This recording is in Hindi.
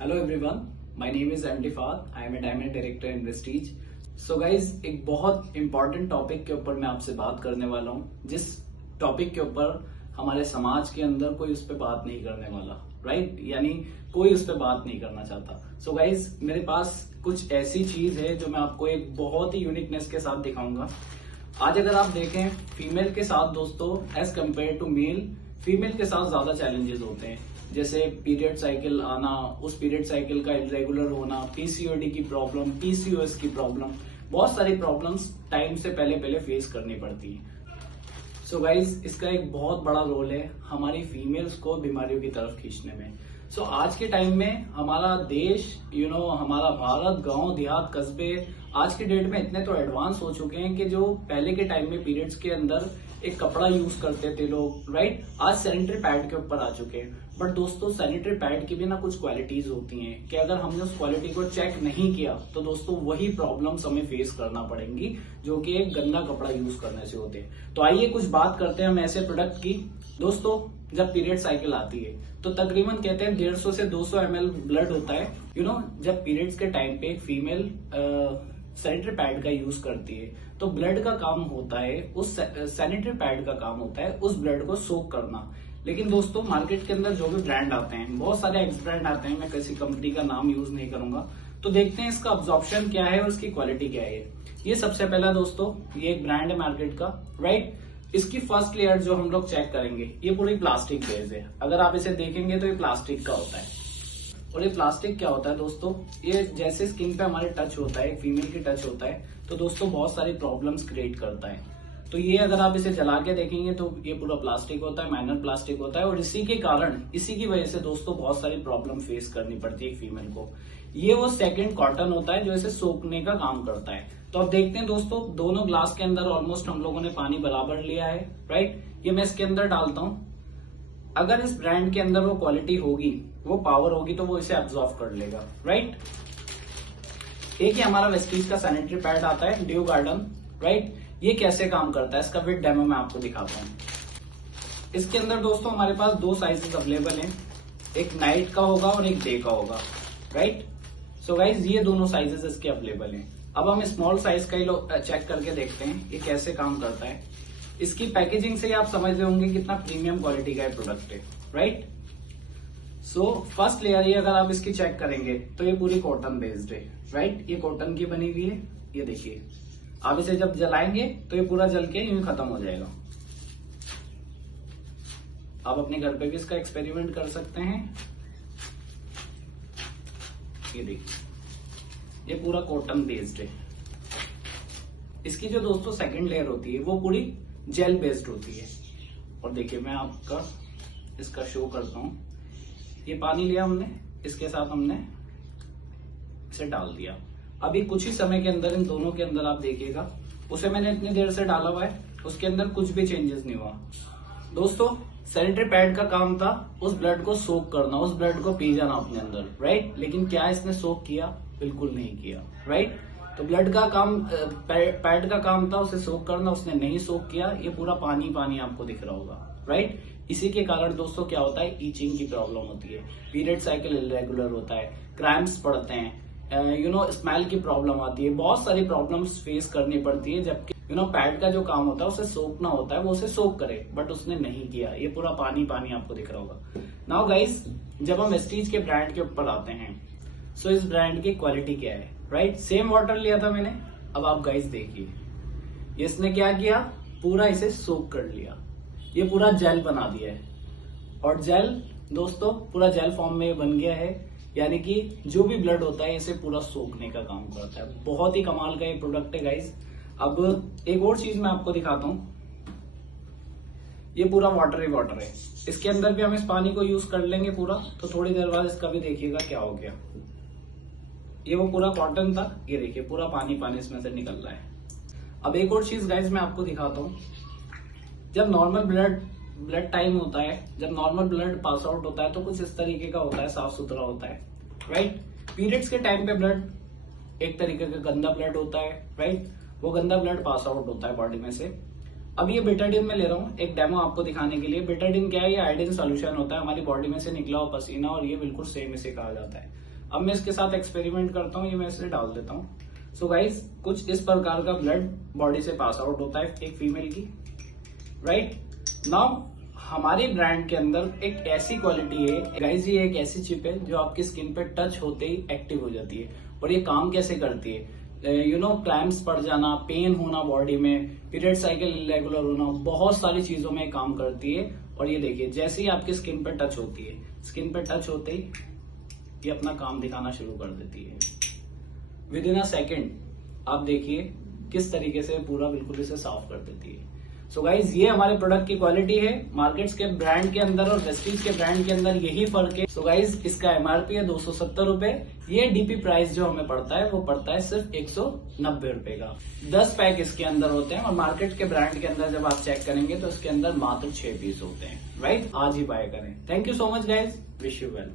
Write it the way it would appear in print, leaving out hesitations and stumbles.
Hello everyone, my name is MD Fahad. I am a diamond director in Vestige. So guys, एक बहुत इंपॉर्टेंट टॉपिक के ऊपर मैं आपसे बात करने वाला हूँ, जिस टॉपिक के ऊपर हमारे समाज के अंदर कोई उस पर बात नहीं करने वाला, राइट? यानी कोई उस पर बात नहीं करना चाहता। सो गाइज, मेरे पास कुछ ऐसी चीज है जो मैं आपको एक बहुत ही यूनिकनेस के साथ दिखाऊंगा। आज अगर आप देखें, फीमेल के साथ दोस्तों as compare to male, female के साथ ज्यादा चैलेंजेस होते हैं, जैसे पीरियड साइकिल आना, उस पीरियड साइकिल का इरेगुलर होना, पीसीओडी की प्रॉब्लम, पीसीओएस की प्रॉब्लम, बहुत सारी प्रॉब्लम्स टाइम से पहले फेस करनी पड़ती है। सो गाइज, इसका एक बहुत बड़ा रोल है हमारी फीमेल्स को बीमारियों की तरफ खींचने में। सो आज के टाइम में हमारा देश, हमारा भारत, गांव देहात कस्बे आज के डेट में इतने तो एडवांस हो चुके हैं कि जो पहले के टाइम में पीरियड्स के अंदर एक कपड़ा यूज करते थे लोग, राइट? आज सैनिटरी पैड के ऊपर आ चुके हैं। बट दोस्तों, सैनिटरी पैड की भी ना कुछ क्वालिटीज होती हैं कि अगर हमने उस क्वालिटी को चेक नहीं किया तो दोस्तों वही प्रॉब्लम्स हमें फेस करना पड़ेंगी जो कि एक गंदा कपड़ा यूज करने से होते हैं। तो आइए कुछ बात करते हैं हम ऐसे प्रोडक्ट की। दोस्तों, जब पीरियड साइकिल आती है तो तकरीबन कहते हैं 150 से 200 ml ब्लड होता है। जब पीरियड्स के टाइम पे फीमेल सैनिटरी पैड का यूज करती है तो ब्लड का काम होता है, उस सैनिटरी पैड का काम होता है उस ब्लड को सोक करना। लेकिन दोस्तों, मार्केट के अंदर जो भी ब्रांड आते हैं, बहुत सारे एक्स ब्रांड आते हैं, मैं किसी कंपनी का नाम यूज नहीं करूंगा, तो देखते हैं इसका अब्जॉर्प्शन क्या है और इसकी क्वालिटी क्या है। ये सबसे पहला दोस्तों, ये एक ब्रांड है मार्केट का, राइट? इसकी फर्स्ट लेयर जो हम लोग चेक करेंगे, ये पूरी प्लास्टिक बेस है। अगर आप इसे देखेंगे तो ये प्लास्टिक का होता है। और ये प्लास्टिक क्या होता है दोस्तों, ये जैसे स्किन पे हमारे टच होता है, फीमेल की टच होता है, तो दोस्तों बहुत सारी प्रॉब्लम्स क्रिएट करता है। तो ये अगर आप इसे जला के देखेंगे तो ये पूरा प्लास्टिक होता है, माइनर प्लास्टिक होता है, और इसी के कारण, इसी की वजह से दोस्तों बहुत सारी प्रॉब्लम फेस करनी पड़ती है फीमेल को। ये वो सेकंड कॉटन होता है जो इसे सोखने का काम करता है। तो अब देखते हैं दोस्तों, दोनों ग्लास के अंदर ऑलमोस्ट हम लोगों ने पानी बराबर लिया है, राइट? ये मैं इसके अंदर डालता हूं। अगर इस ब्रांड के अंदर वो क्वालिटी होगी, वो पावर होगी, तो वो इसे एब्जॉर्ब कर लेगा, राइट? एक ही हमारा वेस्टीज का सैनिटरी पैड आता है, ड्यू गार्डन, राइट? ये कैसे काम करता है इसका विद डेमो मैं आपको दिखाता हूँ। इसके अंदर दोस्तों हमारे पास दो साइजेस अवेलेबल हैं, एक नाइट का होगा और एक डे का होगा, राइट? सो गाइज, ये दोनों साइजेस इसके अवेलेबल हैं। अब हम स्मॉल साइज का ही चेक करके देखते हैं ये कैसे काम करता है। इसकी पैकेजिंग से आप समझ रहे होंगे कितना प्रीमियम क्वालिटी का प्रोडक्ट है, राइट? सो फर्स्ट लेयर ये अगर आप इसकी चेक करेंगे तो ये पूरी कॉटन बेस्ड है, राइट? ये कॉटन की बनी हुई है। ये देखिए, आप इसे जब जलाएंगे तो ये पूरा जल के यूं खत्म हो जाएगा। आप अपने घर पे भी इसका एक्सपेरिमेंट कर सकते हैं। ये देखिए, ये पूरा कॉटन बेस्ड है। इसकी जो दोस्तों सेकंड लेयर होती है वो पूरी जेल बेस्ड होती है। और देखिए, मैं आपका इसका शो करता हूं। ये पानी लिया हमने, इसके साथ हमने इसे डाल दिया। अभी कुछ ही समय के अंदर इन दोनों के अंदर आप देखिएगा, उसे मैंने इतनी देर से डाला हुआ है, उसके अंदर कुछ भी चेंजेस नहीं हुआ। दोस्तों, सैनिटरी पैड का काम था उस ब्लड को सोक करना, उस ब्लड को पी जाना अपने अंदर, राइट? लेकिन क्या इसने सोक किया? बिल्कुल नहीं किया, राइट? तो ब्लड का काम, पैड का काम था उसे सोक करना, उसने नहीं सोक किया। ये पूरा पानी पानी आपको दिख रहा होगा, राइट? इसी के कारण दोस्तों क्या होता है, ईचिंग की प्रॉब्लम होती है, पीरियड साइकिल इरेगुलर होता है, क्रैम्प्स पड़ते हैं, स्मेल की प्रॉब्लम आती है, बहुत सारी प्रॉब्लम्स फेस करनी पड़ती है। जबकि पैड का जो काम होता है उसे सोखना होता है, वो उसे सोक करे, बट उसने नहीं किया। ये पूरा पानी पानी आपको दिख रहा होगा। नाउ गाइस, जब हम वेस्टीज के ब्रांड के ऊपर आते हैं, सो इस ब्रांड की क्वालिटी क्या है, राइट? सेम वाटर लिया था मैंने। अब आप गाइस देखिए, इसने क्या किया, पूरा इसे सोक कर लिया, ये पूरा जेल बना दिया है। और जेल दोस्तों पूरा जेल फॉर्म में बन गया है, यानी कि जो भी ब्लड होता है इसे पूरा सोखने का काम करता है। बहुत ही कमाल का ये प्रोडक्ट है गाइस। अब एक और चीज मैं आपको दिखाता हूं। ये पूरा वाटर ही वाटर है, इसके अंदर भी हम इस पानी को यूज कर लेंगे पूरा, तो थोड़ी देर बाद इसका भी देखिएगा क्या हो गया। ये वो पूरा कॉटन था, ये देखिए पूरा पानी पानी इसमें से निकल रहा है। अब एक और चीज गाइस मैं आपको दिखाता हूँ। जब नॉर्मल ब्लड टाइम होता है, जब नॉर्मल ब्लड पास आउट होता है तो कुछ इस तरीके का होता है, साफ सुथरा होता है, राइट? पीरियड्स के टाइम पे ब्लड एक तरीके का गंदा ब्लड होता है, राइट? वो गंदा ब्लड पास आउट होता है बॉडी में से। अब ये बेटाडीन में ले रहा हूँ एक डेमो आपको दिखाने के लिए। बेटाडीन क्या है? ये आयोडीन सॉल्यूशन होता है, हमारी बॉडी में से निकला हुआ पसीना, और ये बिल्कुल सेम इसे कहा जाता है। अब मैं इसके साथ एक्सपेरिमेंट करता हूँ, ये मैं इसे डाल देता हूँ। सो गाइज कुछ इस प्रकार का ब्लड बॉडी से पास आउट होता है एक फीमेल की, राइट। नाउ हमारे ब्रांड के अंदर एक ऐसी क्वालिटी है गाइज, ये एक ऐसी चिप है जो आपकी स्किन पे टच होते ही एक्टिव हो जाती है। और ये काम कैसे करती है, क्रैम्प्स पड़ जाना, पेन होना बॉडी में, पीरियड साइकिल इरेगुलर होना, बहुत सारी चीजों में काम करती है। और ये देखिए जैसे ही आपकी स्किन पे टच होती है, स्किन पे टच होते ही ये अपना काम दिखाना शुरू कर देती है। विद इन अ सेकेंड आप देखिए किस तरीके से पूरा बिल्कुल इसे साफ कर देती है। सो गाइज ये हमारे प्रोडक्ट की क्वालिटी है। मार्केट्स के ब्रांड के अंदर और वेस्टीज के ब्रांड के अंदर यही फर्क है। सो गाइज इसका एमआरपी है 270 रुपए। ये डीपी प्राइस जो हमें पड़ता है वो पड़ता है सिर्फ 190 रुपए का। 10 पैक इसके अंदर होते हैं और मार्केट के ब्रांड के अंदर जब आप चेक करेंगे तो इसके अंदर मात्र 6 पीस होते हैं, राइट। आज ही बाय करें। Thank you so much guys, wish you well.